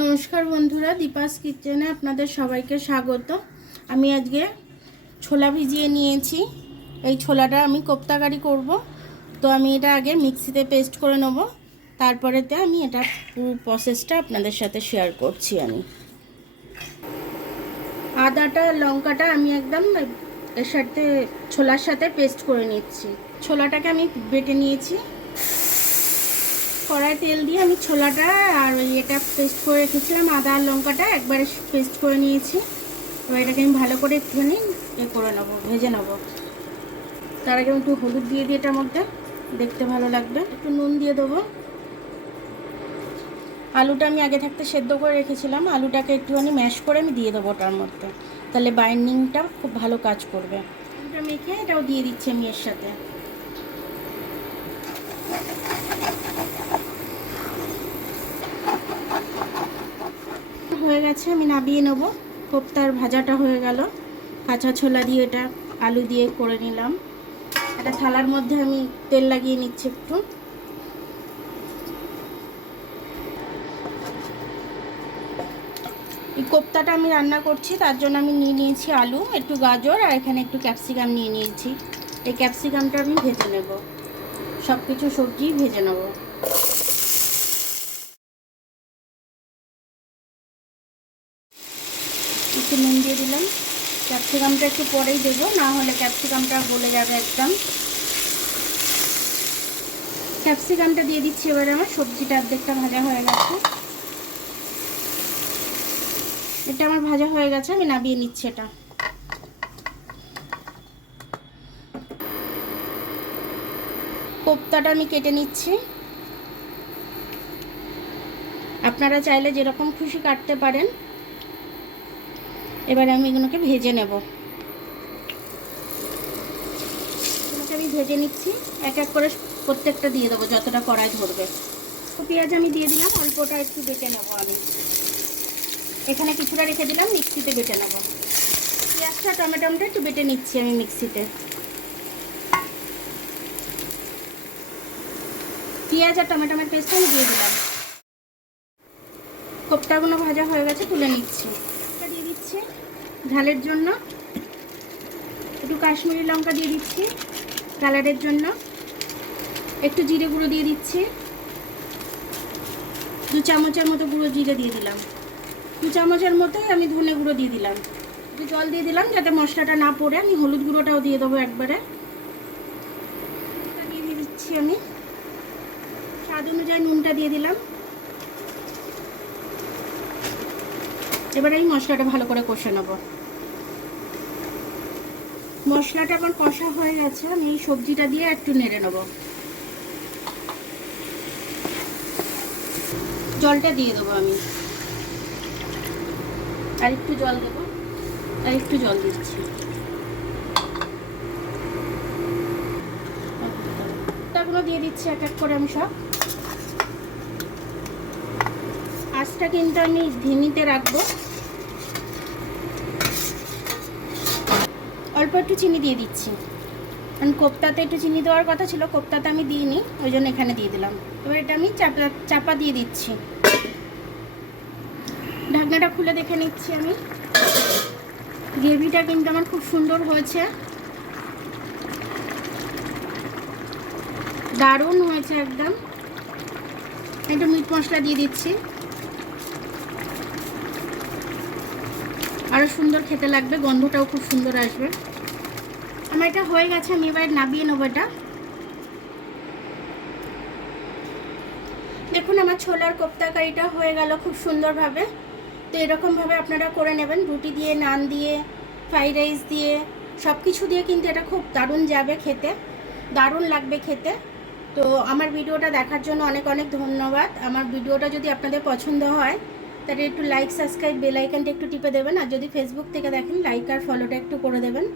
নমস্কার বন্ধুরা, দীপাস কিচেনে আপনাদের সবাইকে স্বাগত। আমি আজকে ছোলা ভিজিয়ে নিয়েছি। এই ছোলাটা আমি কোপ্তা কারি করব, তো আমি এটা আগে মিক্সিতে পেস্ট করে নেব, তারপরেতে আমি এটা পুরো প্রসেসটা আপনাদের সাথে শেয়ার করছি। আমি আদাটা লঙ্কাটা আমি একদম এর সাথে ছোলার সাথে পেস্ট করে নিচ্ছি। ছোলাটাকে আমি বেটে নিয়েছি। কড়াই তেল দিয়ে আমি ছোলাটা আর এটা পেস্ট করে রেখেছিলাম, আদা আর লঙ্কাটা একবারে পেস্ট করে নিয়েছি। এবার এটাকে আমি ভালো করে একটুখানি করে নেবো, ভেজে নেবো। তার আগে একটু হলুদ দিয়ে দিই, এটার মধ্যে দেখতে ভালো লাগবে। একটু নুন দিয়ে দেবো। আলুটা আমি আগে থাকতে সেদ্ধ করে রেখেছিলাম, আলুটাকে একটুখানি ম্যাশ করে আমি দিয়ে দেবো ওটার মধ্যে, তাহলে বাইন্ডিংটা খুব ভালো কাজ করবে। এটা মেখে এটাও দিয়ে দিচ্ছি আমি এর সাথে। হয়ে গেছে, আমি নামিয়ে নেব। কোপ্তার ভাজাটা হয়ে গেল। কাঁচা ছোলা দিয়ে এটা আলু দিয়ে করে নিলাম। একটা থালার মধ্যে আমি তেল লাগিয়ে নিচ্ছি একটু। এই কোপ্তাটা আমি রান্না করছি, তার জন্য আমি নিয়ে নিয়েছি আলু, একটু গাজর আর এখানে একটু ক্যাপসিকাম নিয়ে নিয়েছি। এই ক্যাপসিকামটা আমি ভেজে নেব, সব কিছু সবজি ভেজে নেব। একটু নুন দিয়ে দিলাম। ক্যাপসিকামটা একটু পরেই দেবো, না হলে ক্যাপসিকামটা গলে যাবে একদম। ক্যাপসিকামটা দিয়ে দিচ্ছি। এবারে আমার সবজিটা অর্ধেকটা ভাজা হয়ে গেছে। এটা আমার ভাজা হয়ে গেছে, আমি নামিয়ে নিচ্ছি এটা। কোপ্তাটা আমি কেটে নিচ্ছি। আপনারা চাইলে যেরকম খুশি কাটতে পারেন। এবারে আমি এগুলোকে ভেজে নেব। এগুলোকে আমি ভেজে নিচ্ছি, এক এক করে প্রত্যেকটা দিয়ে দেবো যতটা কড়াই ধরবে। তো পেঁয়াজ আমি দিয়ে দিলাম, অল্পটা একটু বেটে নেব আমি। এখানে কিছুটা রেখে দিলাম, মিক্সিতে বেটে নেব। পেঁয়াজটা টমেটোটা একটু বেটে নিচ্ছি আমি মিক্সিতে। পেঁয়াজ আর টমেটোর পেস্টটা আমি দিয়ে দিলাম। কোপ্তাগুলো ভাজা হয়ে গেছে, তুলে নিচ্ছি। দিয়ে দিচ্ছি ঝালের জন্য একটু কাশ্মীরি লঙ্কা দিয়ে দিচ্ছি, কালারের জন্য একটু জিরে গুঁড়ো দিয়ে দিচ্ছি। 2 চামচের মতো গুঁড়ো জিরে দিয়ে দিলাম। 2 চামচের মতোই আমি ধনে গুঁড়ো দিয়ে দিলাম। একটু জল দিয়ে দিলাম যাতে মশলাটা না পড়ে। আমি হলুদ গুঁড়োটাও দিয়ে দেবো একবারে। দিয়ে দিচ্ছি আমি স্বাদ অনুযায়ী নুনটা দিয়ে দিলাম। এবারে এই মশলাটা ভালো করে কষে নেব। মশলাটা আমার কষা হয়ে গেছে, আমি এই সবজিটা দিয়ে একটু নেড়ে নেব। জলটা দিয়ে দেবো আমি, আর একটু জল দেবো, আর একটু জল দিচ্ছি। এগুলো দিয়ে দিচ্ছি এক এক করে আমি সব। আঁচটা কিন্তু আমি ধিমিতে রাখবো। অল্প একটু চিনি দিয়ে দিচ্ছি, কারণ কোপ্তাতে একটু চিনি দেওয়ার কথা ছিল, কোপ্তাতে আমি দিইনি, ওই জন্য এখানে দিয়ে দিলাম। এবার এটা আমি চাপা দিয়ে দিচ্ছি। ঢাকনাটা খুলে দেখে নিচ্ছি আমি। গ্রেভিটা কিন্তু আমার খুব সুন্দর হয়েছে, দারুণ হয়েছে একদম। একটু মিট মশলা দিয়ে দিচ্ছি, আরও সুন্দর খেতে লাগবে, গন্ধটাও খুব সুন্দর আসবে। আমার এটা হয়ে গেছে, আমি এবার নামিয়ে নেবো এটা। দেখুন আমার ছোলার কোপ্তা কারিটা হয়ে গেল খুব সুন্দরভাবে। তো এরকমভাবে আপনারা করে নেবেন, রুটি দিয়ে, নান দিয়ে, ফ্রাইড রাইস দিয়ে, সব কিছু দিয়ে কিন্তু এটা খুব দারুণ যাবে খেতে, দারুণ লাগবে খেতে। তো আমার ভিডিওটা দেখার জন্য অনেক অনেক ধন্যবাদ। আমার ভিডিওটা যদি আপনাদের পছন্দ হয় তাহলে একটু লাইক, সাবস্ক্রাইব, বেল আইকনটা একটু টিপে দেবেন। আর যদি ফেসবুক থেকে দেখেন, লাইক আর ফলোটা একটু করে দেবেন।